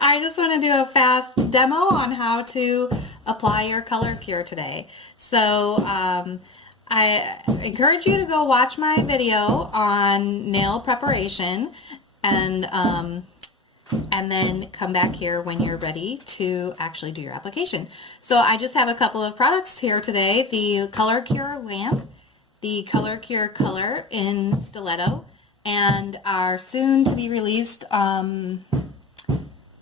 I just want to do a fast demo on how to apply your color cure today. So I encourage you to go watch my video on nail preparation and then come back here when you're ready to actually do your application. So I just have a couple of products here today: the Color Cure lamp, the Color Cure color in stiletto, and our soon to be released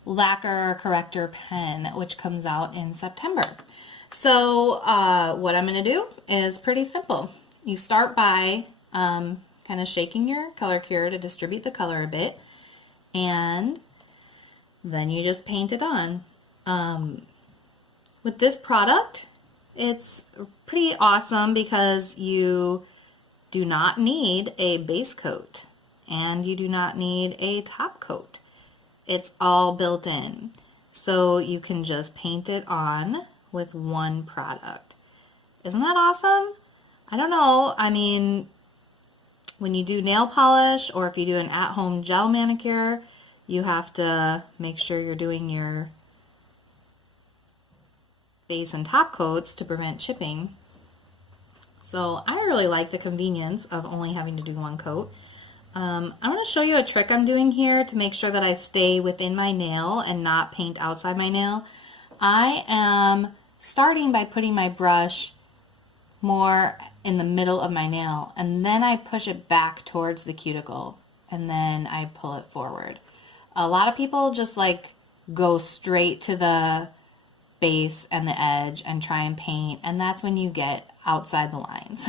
lacquer corrector pen, which comes out in September. So what I'm going to do is pretty simple. You start by kind of shaking your color cure to distribute the color a bit, and then you just paint it on. With this product, it's pretty awesome because you do not need a base coat and you do not need a top coat. It's all built in. So you can just paint it on with one product. Isn't that awesome? I don't know. I mean, when you do nail polish or if you do an at-home gel manicure, you have to make sure you're doing your base and top coats to prevent chipping. So I really like the convenience of only having to do one coat. I'm going to show you a trick I'm doing here to make sure that I stay within my nail and not paint outside my nail. I am starting by putting my brush more in the middle of my nail, and then I push it back towards the cuticle, and then I pull it forward. A lot of people just like go straight to the base and the edge and try and paint, and that's when you get outside the lines.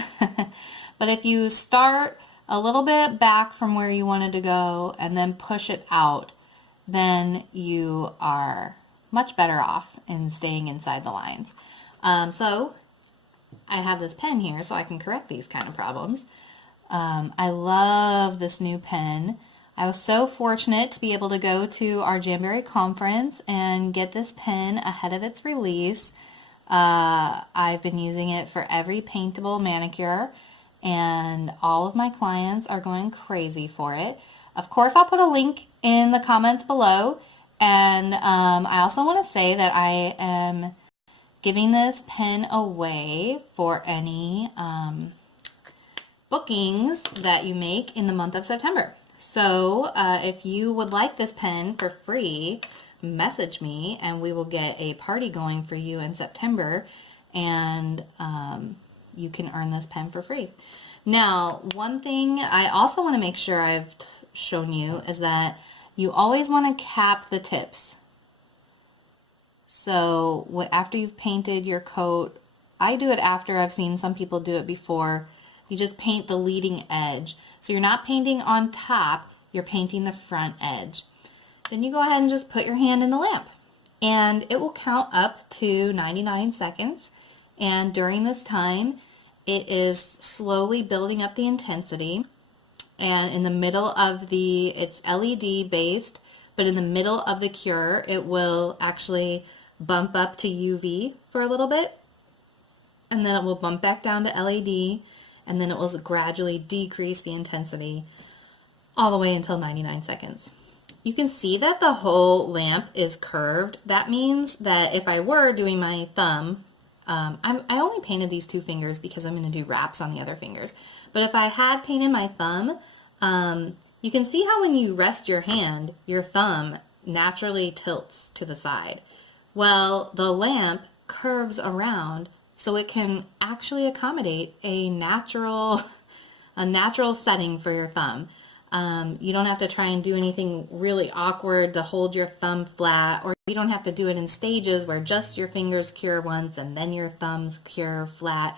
But if you start a little bit back from where you wanted to go and then push it out, then you are much better off in staying inside the lines. So I have this pen here so I can correct these kind of problems. I love this new pen. I was so fortunate to be able to go to our Jamboree conference and get this pen ahead of its release. I've been using it for every paintable manicure, and all of my clients are going crazy for it. Of course, I'll put a link in the comments below, and I also want to say that I am giving this pen away for any bookings that you make in the month of September. So if you would like this pen for free, message me and we will get a party going for you in September, and you can earn this pen for free. Now, one thing I also want to make sure I've shown you is that you always want to cap the tips. So after you've painted your coat, I do it after, I've seen some people do it before. You just paint the leading edge. So you're not painting on top, you're painting the front edge. Then you go ahead and just put your hand in the lamp, and it will count up to 99 seconds. And during this time, it is slowly building up the intensity. And in the middle of it's LED based, but in the middle of the cure, it will actually bump up to UV for a little bit, and then it will bump back down to LED, and then it will gradually decrease the intensity all the way until 99 seconds. You can see that the whole lamp is curved. That means that if I were doing my thumb, I only painted these two fingers because I'm going to do wraps on the other fingers. But if I had painted my thumb, you can see how when you rest your hand, your thumb naturally tilts to the side. Well, the lamp curves around so it can actually accommodate a natural setting for your thumb. You don't have to try and do anything really awkward to hold your thumb flat, or you don't have to do it in stages where just your fingers cure once and then your thumbs cure flat.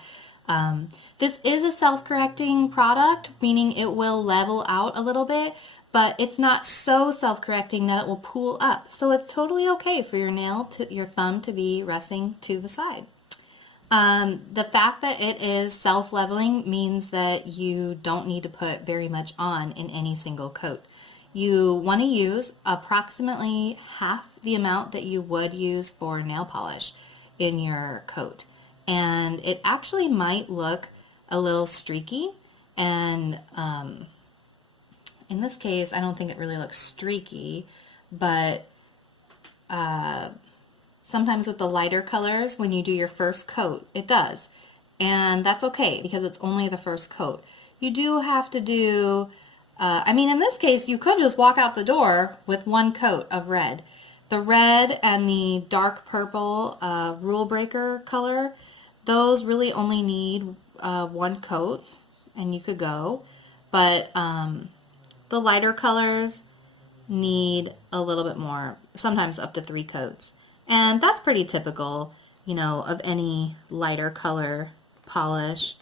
This is a self-correcting product, meaning it will level out a little bit, but it's not so self-correcting that it will pool up. So it's totally okay for your thumb to be resting to the side. The fact that it is self-leveling means that you don't need to put very much on in any single coat. You want to use approximately half the amount that you would use for nail polish in your coat. And it actually might look a little streaky, and in this case I don't think it really looks streaky, but sometimes with the lighter colors, when you do your first coat, it does. And that's okay because it's only the first coat. You do have to do, I mean, in this case, you could just walk out the door with one coat of red. The red and the dark purple rule breaker color, those really only need one coat and you could go. But the lighter colors need a little bit more, sometimes up to 3 coats. And that's pretty typical, you know, of any lighter color polish.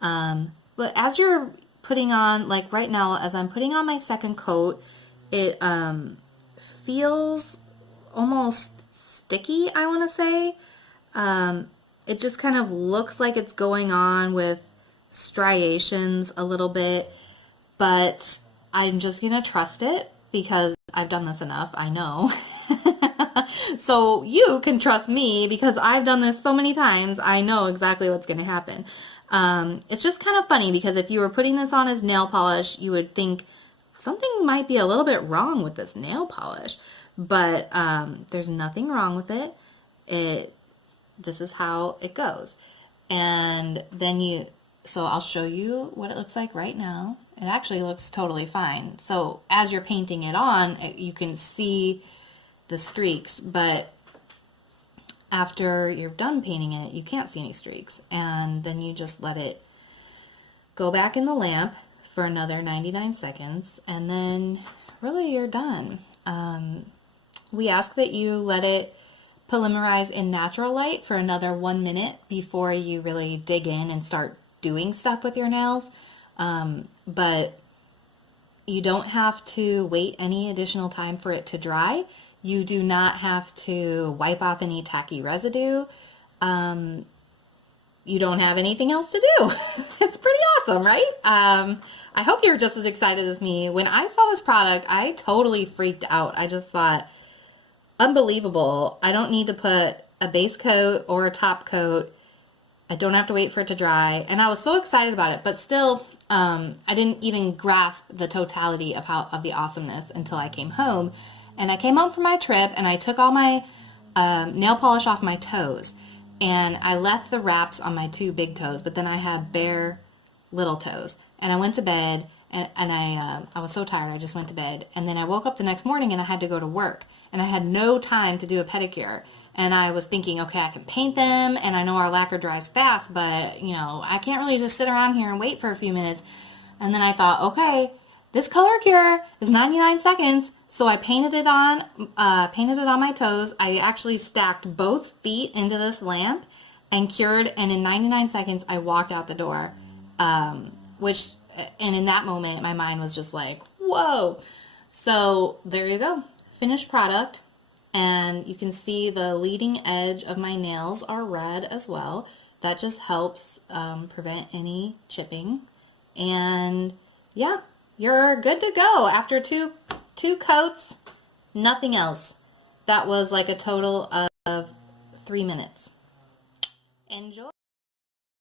But as you're putting on, like right now, as I'm putting on my second coat, it feels almost sticky, I want to say. It just kind of looks like it's going on with striations a little bit, but I'm just going to trust it because I've done this enough, I know. So you can trust me because I've done this so many times, I know exactly what's going to happen. It's just kind of funny because if you were putting this on as nail polish, you would think something might be a little bit wrong with this nail polish, but there's nothing wrong with it. This is how it goes. And then so I'll show you what it looks like right now. It actually looks totally fine. So as you're painting it on, you can see the streaks, but after you're done painting it, you can't see any streaks. And then you just let it go back in the lamp for another 99 seconds, and then really you're done. We ask that you let it polymerize in natural light for another 1 minute before you really dig in and start doing stuff with your nails. But you don't have to wait any additional time for it to dry. You do not have to wipe off any tacky residue. You don't have anything else to do. It's pretty awesome, right? I hope you're just as excited as me. When I saw this product, I totally freaked out. I just thought, unbelievable. I don't need to put a base coat or a top coat. I don't have to wait for it to dry. And I was so excited about it, but still, I didn't even grasp the totality of the awesomeness until I came home. And I came home from my trip and I took all my nail polish off my toes. And I left the wraps on my 2 big toes, but then I had bare little toes. And I went to bed, and I was so tired, I just went to bed. And then I woke up the next morning, and I had to go to work. And I had no time to do a pedicure. And I was thinking, okay, I can paint them, and I know our lacquer dries fast, but, you know, I can't really just sit around here and wait for a few minutes. And then I thought, okay, this color cure is 99 seconds. So I painted it on my toes. I actually stacked both feet into this lamp and cured, and in 99 seconds I walked out the door. And in that moment my mind was just like, whoa. So there you go, finished product. And you can see the leading edge of my nails are red as well. That just helps prevent any chipping. And yeah, you're good to go after two coats, nothing else. That was like a total of 3 minutes. Enjoy.